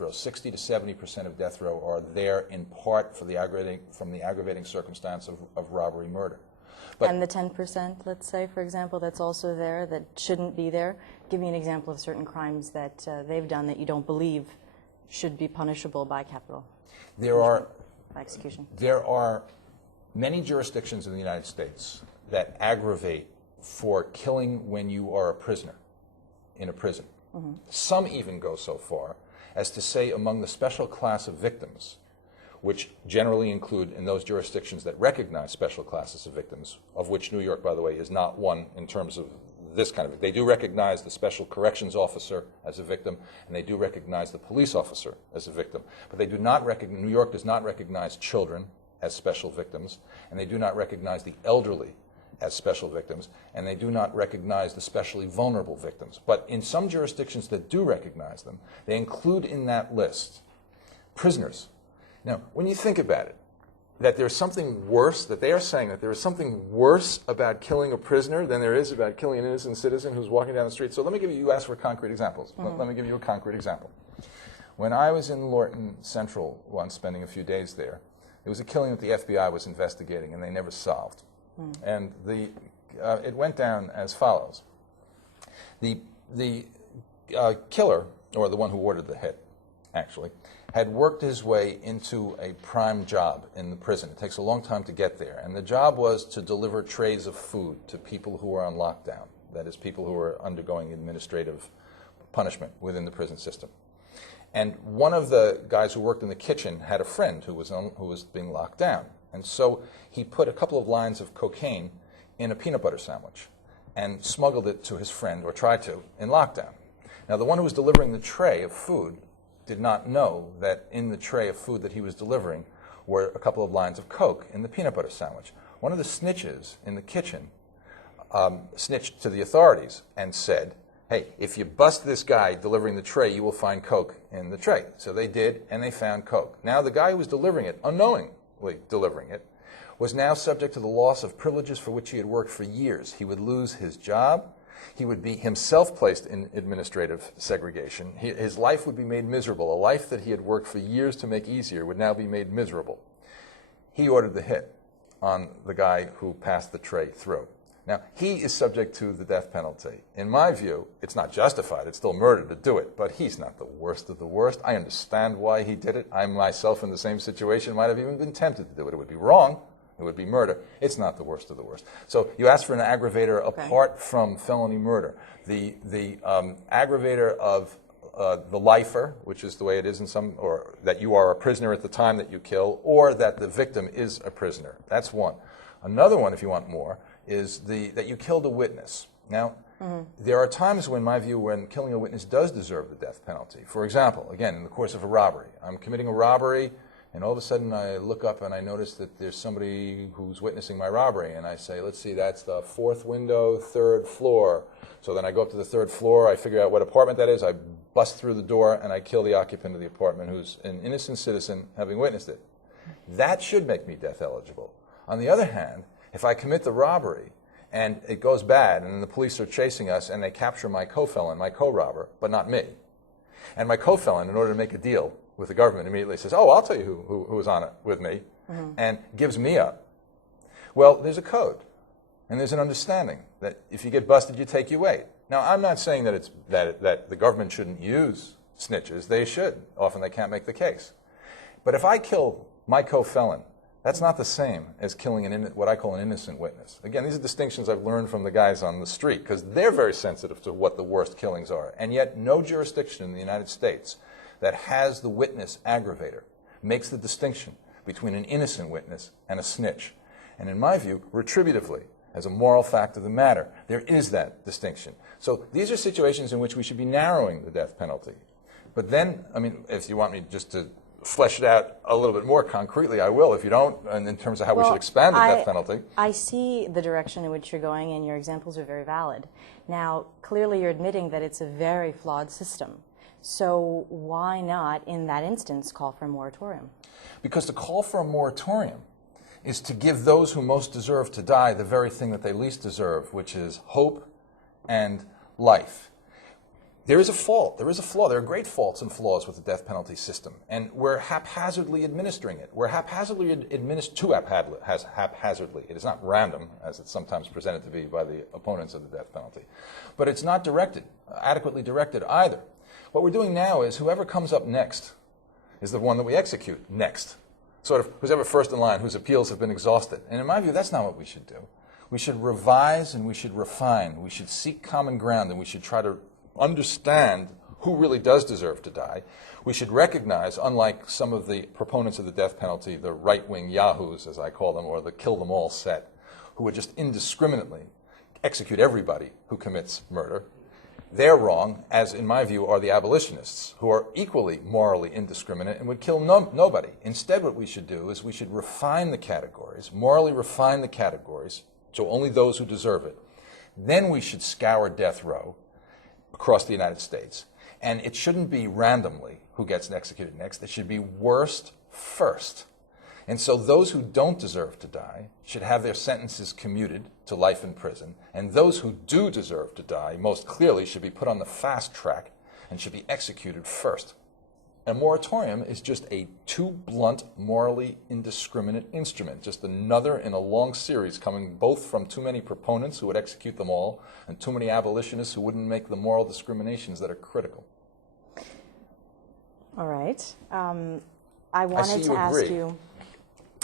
row. 60 to 70% of death row are there in part for the aggravating circumstance of robbery murder. But and the 10%, let's say, for example, that's also there that shouldn't be there. Give me an example of certain crimes that they've done that you don't believe should be punishable by capital by execution. There are many jurisdictions in the United States that aggravate for killing when you are a prisoner in a prison. Mm-hmm. Some even go so far as to say among the special class of victims, which generally include in those jurisdictions that recognize special classes of victims, of which New York, by the way, is not one in terms of this kind of. They do recognize the special corrections officer as a victim, and they do recognize the police officer as a victim. But they do not recognize, New York does not recognize children as special victims, and they do not recognize the elderly as special victims, and they do not recognize the specially vulnerable victims. But in some jurisdictions that do recognize them, they include in that list prisoners. Now, when you think about it, that there's something worse, that they are saying that there is something worse about killing a prisoner than there is about killing an innocent citizen who's walking down the street. So let me give you asked for concrete examples. Mm-hmm. Let me give you a concrete example. When I was in Lorton Central once, spending a few days there, it was a killing that the FBI was investigating and they never solved. Mm. And it went down as follows. The killer, or the one who ordered the hit, actually, had worked his way into a prime job in the prison. It takes a long time to get there. And the job was to deliver trays of food to people who are on lockdown, that is, people who are undergoing administrative punishment within the prison system. And one of the guys who worked in the kitchen had a friend who was being locked down. And so he put a couple of lines of cocaine in a peanut butter sandwich and smuggled it to his friend, or tried to, in lockdown. Now, the one who was delivering the tray of food did not know that in the tray of food that he was delivering were a couple of lines of coke in the peanut butter sandwich. One of the snitches in the kitchen snitched to the authorities and said, hey, if you bust this guy delivering the tray, you will find coke in the tray. So they did, and they found coke. Now, the guy who was delivering it, unknowingly delivering it, was now subject to the loss of privileges for which he had worked for years. He would lose his job. He would be himself placed in administrative segregation. His life would be made miserable. A life that he had worked for years to make easier would now be made miserable. He ordered the hit on the guy who passed the tray through. Now, he is subject to the death penalty. In my view, it's not justified. It's still murder to do it, but he's not the worst of the worst. I understand why he did it. I myself, in the same situation, might have even been tempted to do it. It would be wrong. It would be murder. It's not the worst of the worst. So you asked for an aggravator apart from felony murder. The aggravator of the lifer, which is the way it is in some, or that you are a prisoner at the time that you kill, or that the victim is a prisoner. That's one. Another one, if you want more, is that you killed a witness. Now, there are times when, in my view, when killing a witness does deserve the death penalty. For example, again, in the course of a robbery. I'm committing a robbery, and all of a sudden I look up and I notice that there's somebody who's witnessing my robbery, and I say, let's see, that's the 4th window, 3rd floor. So then I go up to the 3rd floor, I figure out what apartment that is, I bust through the door, and I kill the occupant of the apartment who's an innocent citizen having witnessed it. That should make me death eligible. On the other hand, if I commit the robbery and it goes bad and the police are chasing us and they capture my co-felon, my co-robber, but not me, and my co-felon, in order to make a deal with the government, immediately says, oh, I'll tell you who was on it with me, and gives me up. Well, there's a code, and there's an understanding that if you get busted, you take your weight. Now, I'm not saying that that the government shouldn't use snitches. They should. Often they can't make the case. But if I kill my co-felon, that's not the same as killing what I call an innocent witness. Again, these are distinctions I've learned from the guys on the street, because they're very sensitive to what the worst killings are. And yet no jurisdiction in the United States that has the witness aggravator makes the distinction between an innocent witness and a snitch. And in my view, retributively, as a moral fact of the matter, there is that distinction. So these are situations in which we should be narrowing the death penalty. But then, I mean, if you want me just to flesh it out a little bit more concretely, I will. If you don't, and in terms of how we should expand the death penalty. I see the direction in which you're going, and your examples are very valid. Now, clearly you're admitting that it's a very flawed system. So why not, in that instance, call for a moratorium? Because to call for a moratorium is to give those who most deserve to die the very thing that they least deserve, which is hope and life. There is a fault. There is a flaw. There are great faults and flaws with the death penalty system, and we're haphazardly administering it. We're haphazardly haphazardly. It is not random, as it's sometimes presented to be by the opponents of the death penalty, but it's not directed, adequately directed either. What we're doing now is whoever comes up next is the one that we execute next. Sort of who's ever first in line, whose appeals have been exhausted. And in my view, that's not what we should do. We should revise and we should refine. We should seek common ground, and we should try to understand who really does deserve to die. We should recognize, unlike some of the proponents of the death penalty, the right-wing yahoos, as I call them, or the kill-them-all set, who would just indiscriminately execute everybody who commits murder. They're wrong, as in my view are the abolitionists, who are equally morally indiscriminate and would kill nobody. Instead, what we should do is we should refine the categories, morally refine the categories, so only those who deserve it. Then we should scour death row across the United States. And it shouldn't be randomly who gets executed next. It should be worst first. And so those who don't deserve to die should have their sentences commuted to life in prison. And those who do deserve to die, most clearly, should be put on the fast track and should be executed first. A moratorium is just a too blunt, morally indiscriminate instrument, just another in a long series coming both from too many proponents who would execute them all and too many abolitionists who wouldn't make the moral discriminations that are critical. All right. I wanted to ask agree. you,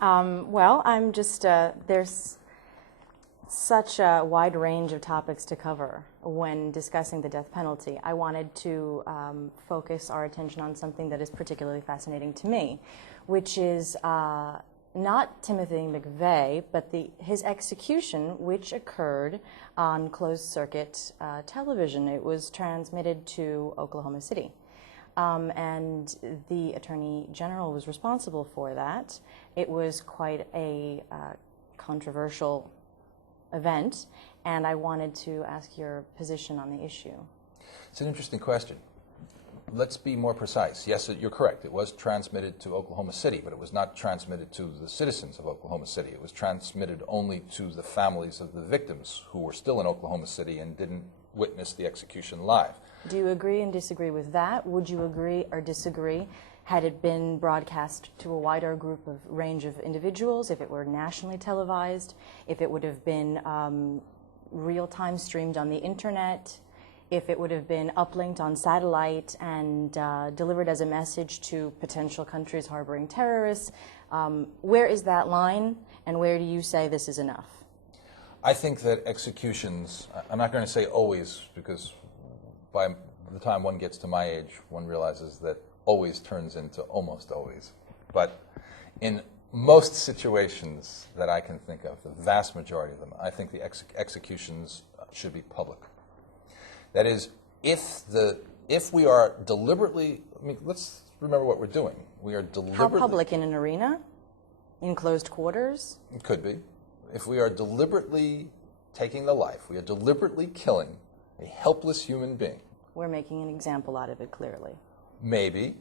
well, I'm just, there's such a wide range of topics to cover when discussing the death penalty. I wanted to focus our attention on something that is particularly fascinating to me, which is not Timothy McVeigh, but his execution, which occurred on closed-circuit television. It was transmitted to Oklahoma City. And the Attorney General was responsible for that. It was quite a controversial event, and I wanted to ask your position on the issue. It's an interesting question. Let's be more precise. Yes, you're correct. It was transmitted to Oklahoma City, but it was not transmitted to the citizens of Oklahoma City. It was transmitted only to the families of the victims who were still in Oklahoma City and didn't witness the execution live. Do you agree and disagree with that? Would you agree or disagree had it been broadcast to a wider group of range of individuals, if it were nationally televised, if it would have been real-time streamed on the internet, if it would have been uplinked on satellite and delivered as a message to potential countries harboring terrorists? Where is that line, and where do you say this is enough? I think that executions, I'm not going to say always, because by the time one gets to my age, one realizes that always turns into almost always. But in most situations that I can think of, the vast majority of them, I think the executions should be public. That is, if we are deliberately, I mean, let's remember what we're doing. We are deliberately... How public? In an arena? In closed quarters? It could be. If we are deliberately taking the life, we are deliberately killing a helpless human being. We're making an example out of it, clearly. Maybe,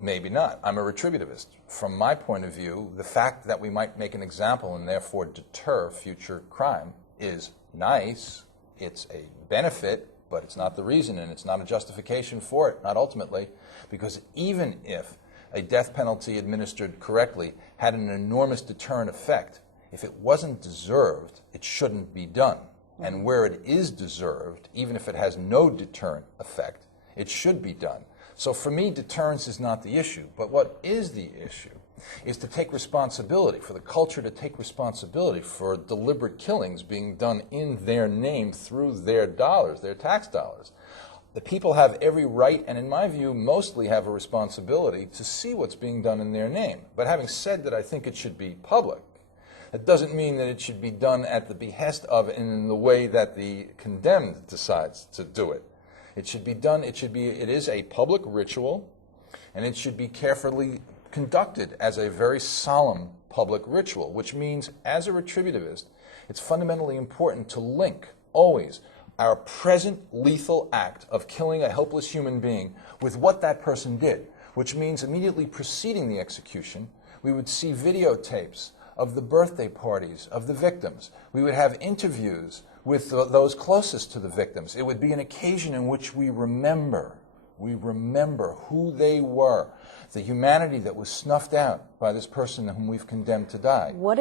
maybe not. I'm a retributivist. From my point of view, the fact that we might make an example and therefore deter future crime is nice. It's a benefit, but it's not the reason, and it's not a justification for it, not ultimately, because even if a death penalty administered correctly had an enormous deterrent effect, if it wasn't deserved, it shouldn't be done. And where it is deserved, even if it has no deterrent effect, it should be done. So for me, deterrence is not the issue. But what is the issue is to take responsibility, for the culture to take responsibility for deliberate killings being done in their name through their dollars, their tax dollars. The people have every right, and in my view, mostly have a responsibility to see what's being done in their name. But having said that, I think it should be public. It doesn't mean that it should be done at the behest of and in the way that the condemned decides to do it. It should be done, it is a public ritual, and it should be carefully conducted as a very solemn public ritual, which means, as a retributivist, it's fundamentally important to link, always, our present lethal act of killing a helpless human being with what that person did, which means immediately preceding the execution, we would see videotapes of the birthday parties of the victims. We would have interviews with those closest to the victims. It would be an occasion in which we remember who they were, the humanity that was snuffed out by this person whom we've condemned to die. What